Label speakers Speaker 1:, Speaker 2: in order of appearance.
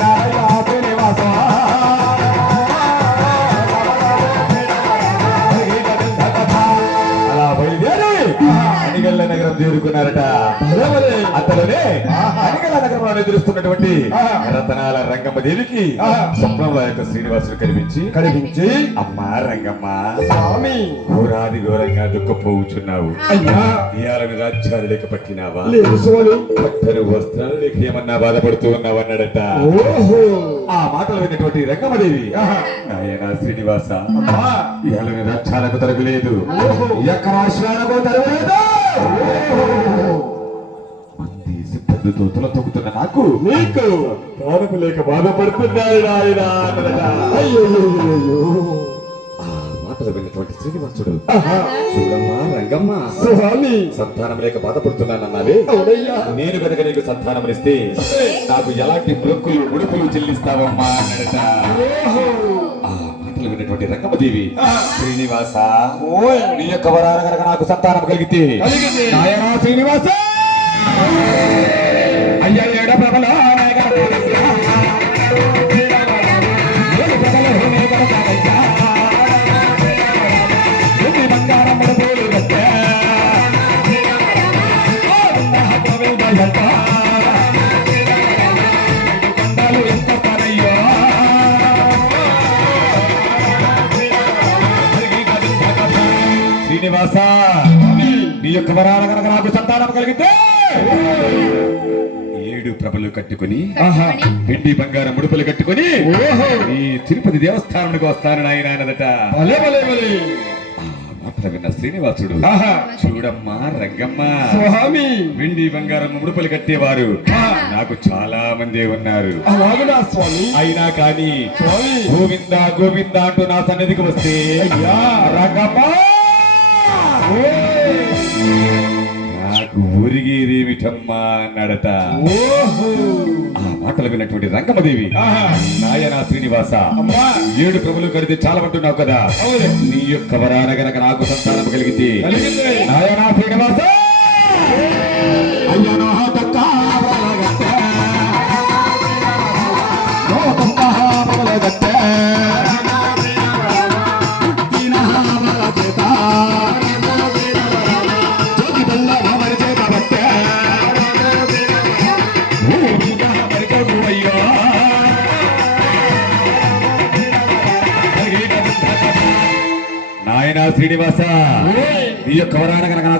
Speaker 1: Hallelujah. నగరం చేరుకున్నారట అంతలోనే అనిగల నగరంలో ఎదురుస్తున్నటువంటి రతనాల రంగమ్మ దేవికి స్వప్నంలో యొక్క శ్రీనివాసుడు కనిపించి
Speaker 2: కనిపించి.
Speaker 1: అమ్మా రంగమ్మ.
Speaker 2: స్వామి.
Speaker 1: ఘోరాది ఘోరంగా దుఃఖపోవుచున్నావు.
Speaker 2: అయ్యా.
Speaker 1: ఇయాలని రాజ్యాలు లేక పట్టినావా పట్టరు వస్త్రాలు లేక ఏమన్నా బాధపడుతూ ఉన్నావు అన్నాడట
Speaker 2: ఓహో.
Speaker 1: ఆ మాటలు విన్నటువంటి రంగమ్మదేవి నాయన శ్రీనివాస
Speaker 2: అమ్మా.
Speaker 1: ఇయాలని రాజ్యాలకు తరగలేదు. ఎక్కడ రాష్ట్రాలకు తరగలేదు. సిబ్బందితో తుల తొక్కుతున్న నాకు
Speaker 2: నీకు
Speaker 1: ప్రాణము లేక బాధపడుతున్నాడు నాయన అన్నదట.
Speaker 2: అయ్యో
Speaker 1: ఆ మాటలు విన్నటువంటి శ్రీనివాసుడు.
Speaker 2: ఆహా.
Speaker 1: చూడమ్మా రంగమ్మ.
Speaker 2: స్వామి
Speaker 1: సంతానం లేక బాధపడుతున్నానన్నావే నేను కనుక నీకు సంతానం ఇస్తే నాకు ఎలాంటి మొక్కులు ముడుపులు చెల్లిస్తావమ్మా ఆ మాటలు విన్నటువంటి రంగమ్మదేవి శ్రీనివాస
Speaker 2: ఓయ్
Speaker 1: నీ యొక్క వరాల కనుక నాకు సంతానం కలిగితే. శ్రీనివాస. శ్రీనివాస నీ యొక్క వరాల కనుక నాకు సంతానం కలిగితే ఏడు ప్రభలు కట్టుకుని వెండి బంగారం ముడుపులు కట్టుకుని
Speaker 2: ఓహో.
Speaker 1: ఈ తిరుపతి దేవస్థానానికి వస్తాను నాయన అన్నదట. విన్న శ్రీనివాసుడు. చూడమ్మా రంగమ్మ.
Speaker 2: స్వామి.
Speaker 1: వెండి బంగారం ముడుపులు కట్టేవారు. నాకు చాలా మంది ఉన్నారు. అయినా కానీ గోవింద గోవింద అంటూ నా సన్నిధికి వస్తే. రంగమ్మ. నాకు ఊరిగేదేమిటమ్మా అన్నాడట
Speaker 2: ఓహో.
Speaker 1: మాటలు విన్నటువంటి రంగమ్మదేవి
Speaker 2: ఆహా.
Speaker 1: నాయన శ్రీనివాస
Speaker 2: అమ్మా
Speaker 1: ఏడు ప్రభులు కలిగితే చాలా అంటున్నావు కదా. నీ యొక్క వరాన గనక నాకు సంతానం కలిగితే
Speaker 2: కలిగింది.
Speaker 1: నాయన శ్రీనివాస నాయన శ్రీనివాస. నీ యొక్క వరాన గనక నాకు